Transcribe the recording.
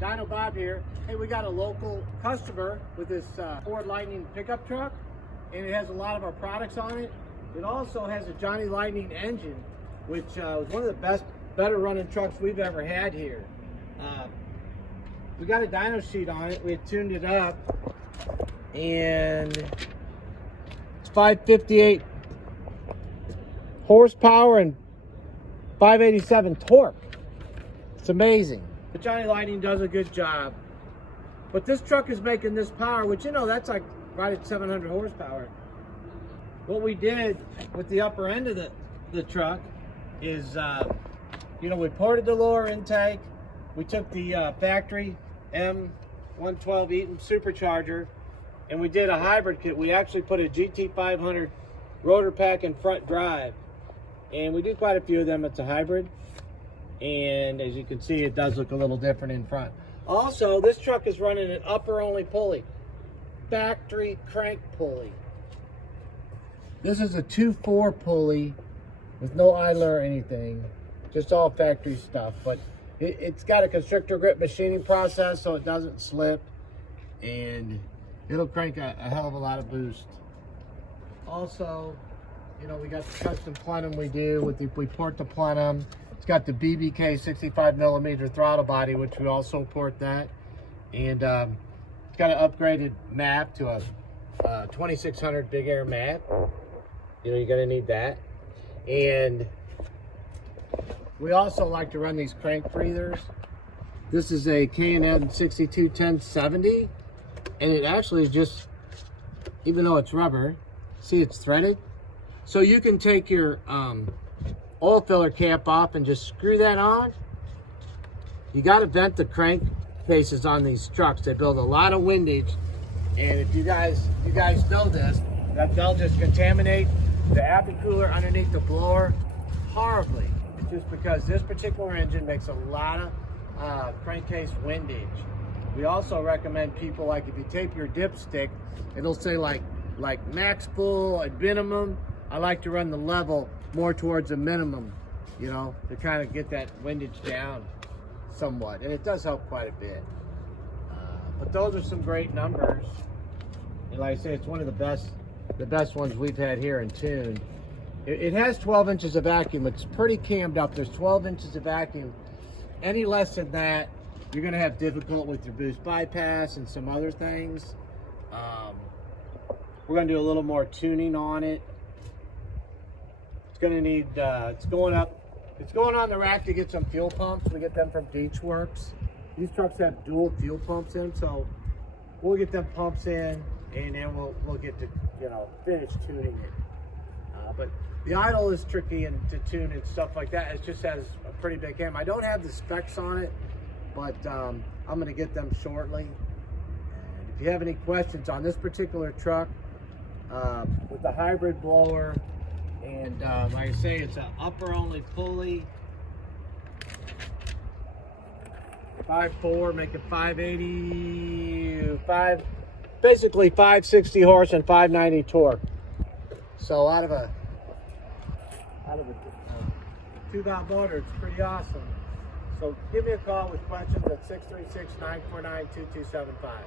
Dyno Bob here. Hey, we got a local customer with this Ford Lightning pickup truck, and it has a lot of our products on it. It also has a Johnny Lightning engine, which was one of the better running trucks we've ever had here. We got a dyno sheet on it. We had tuned it up, and it's 558 horsepower and 587 torque. It's amazing. The Johnny Lightning does a good job, but this truck is making this power, which, you know, that's like right at 700 horsepower. What we did with the upper end of the truck is, you know, we ported the lower intake. We took the factory M112 Eaton supercharger, and we did a hybrid kit. We actually put a GT500 rotor pack in front drive, and we did quite a few of them. It's a hybrid, and as you can see, it does look a little different in front. Also, this truck is running an upper only pulley, factory crank pulley. This is a 2.4 pulley with no idler or anything, just all factory stuff, but it's got a constrictor grip machining process, so it doesn't slip, and it'll crank a hell of a lot of boost. Also, you know, we got the custom Plenum we do with we port the Plenum. It's got the BBK 65mm throttle body, which we also port that, and it's got an upgraded MAF to a 2600 Big Air MAF. You know, you're gonna need that. And we also like to run these crank breathers. This is a K&N 621070, and it actually is just, even though it's rubber, see, it's threaded. So you can take your oil filler cap off and just screw that on. You got to vent the crank faces on these trucks. They build a lot of windage, and if you guys know this, that they'll just contaminate the apple cooler underneath the blower horribly. It's just because this particular engine makes a lot of crankcase windage. We also recommend people, like, if you tape your dipstick, it'll say like max full and minimum. I like to run the level more towards a minimum, you know, to kind of get that windage down somewhat, and it does help quite a bit. But those are some great numbers, and like I say, it's one of the best ones we've had here in tune. It has 12 inches of vacuum. It's pretty cammed up. There's 12 inches of vacuum. Any less than that, you're going to have difficulty with your boost bypass and some other things. We're going to do a little more tuning on it. It's going to need, it's going on the rack to get some fuel pumps. We get them from Beachworks. These trucks have dual fuel pumps in, so we'll get them pumps in, and then we'll get to, you know, finish tuning it. But the idle is tricky and to tune and stuff like that. It just has a pretty big cam. I don't have the specs on it, but I'm going to get them shortly. And if you have any questions on this particular truck with the hybrid blower, and like I say, it's an upper only pulley, 5.4, make it 580, basically 560 horse and 590 torque. So out of a 2-valve motor, it's pretty awesome. So give me a call with questions at 636-949-2275.